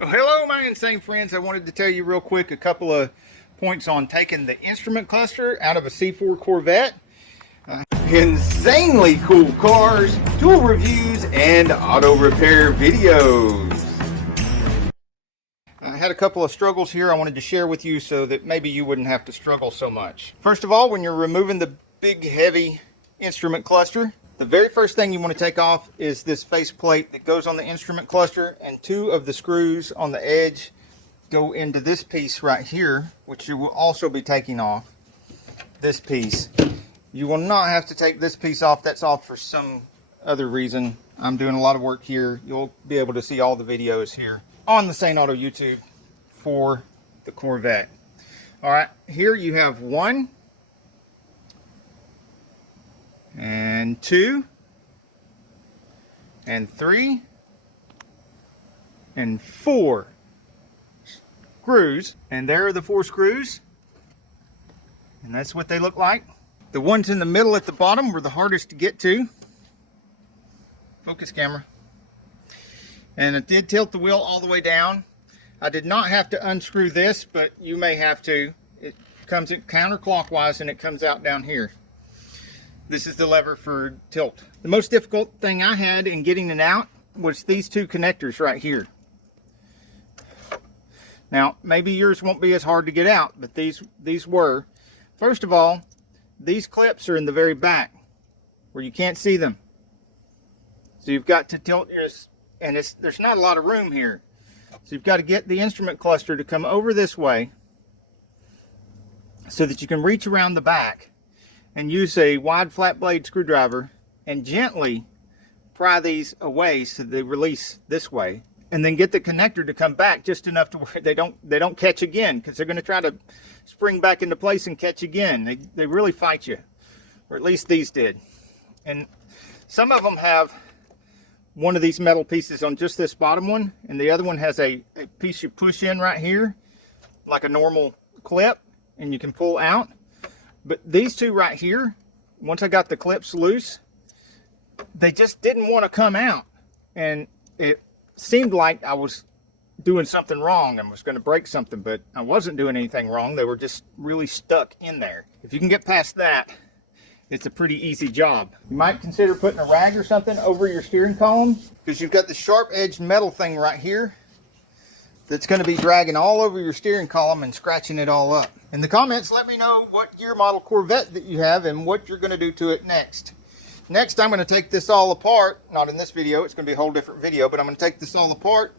Well, hello, my insane friends. I wanted to tell you real quick a couple of points on taking the instrument cluster out of a C4 Corvette. Insanely cool cars, tool reviews, and auto repair videos. I had a couple of struggles here I wanted to share with you so that maybe you wouldn't have to struggle so much. First of all, when you're removing the big heavy instrument cluster, the very first thing you want to take off is this face plate that goes on the instrument cluster, and two of the screws on the edge go into this piece right here, which you will also be taking off. This piece. You will not have to take this piece off. That's off for some other reason. I'm doing a lot of work here. You'll be able to see all the videos here on the Saneauto YouTube for the Corvette. All right, here you have 1 and 2 and 3 and 4 screws, and there are the 4 screws, and that's what they look like. The ones in the middle at the bottom were the hardest to get to. Focus camera. And it did tilt the wheel all the way down. I did not have to unscrew this, but you may have to. It comes in counterclockwise and it comes out down here. This is the lever for tilt. The most difficult thing I had in getting it out was these 2 connectors right here. Now, maybe yours won't be as hard to get out, but these were. First of all, these clips are in the very back where you can't see them. So you've got to tilt yours, and there's not a lot of room here. So you've got to get the instrument cluster to come over this way so that you can reach around the back and use a wide flat blade screwdriver and gently pry these away so they release this way, and then get the connector to come back just enough to where they don't catch again, because they're going to try to spring back into place and catch again. They really fight you, or at least these did. And some of them have one of these metal pieces on just this bottom one, and the other one has a piece you push in right here like a normal clip and you can pull out. But these 2 right here, once I got the clips loose, they just didn't want to come out, and it seemed like I was doing something wrong and was going to break something, but I wasn't doing anything wrong. They were just really stuck in there. If you can get past that, it's a pretty easy job. You might consider putting a rag or something over your steering column, because you've got the sharp edged metal thing right here that's going to be dragging all over your steering column and scratching it all up. In the comments, let me know what year model Corvette that you have and what you're going to do to it next. Next, I'm going to take this all apart. Not in this video, it's going to be a whole different video, but I'm going to take this all apart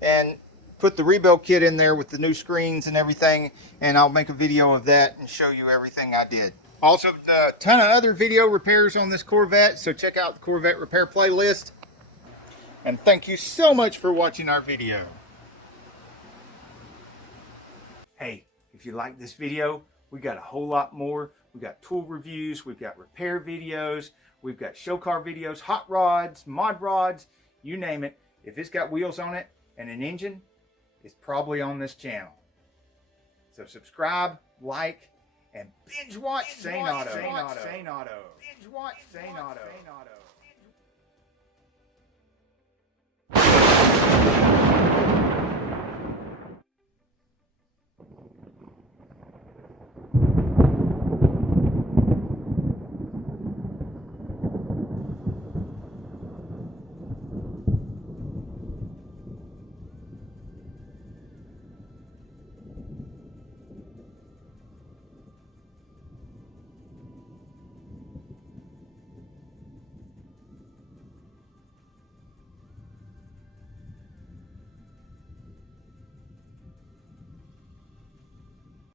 and put the rebuild kit in there with the new screens and everything, and I'll make a video of that and show you everything I did. Also, a ton of other video repairs on this Corvette, so check out the Corvette repair playlist. And thank you so much for watching our video. Hey, if you like this video, we got a whole lot more. We got tool reviews, we've got repair videos, we've got show car videos, hot rods, mod rods, you name it. If it's got wheels on it and an engine, it's probably on this channel. So subscribe, like, and binge watch Saneauto. Binge watch Saneauto.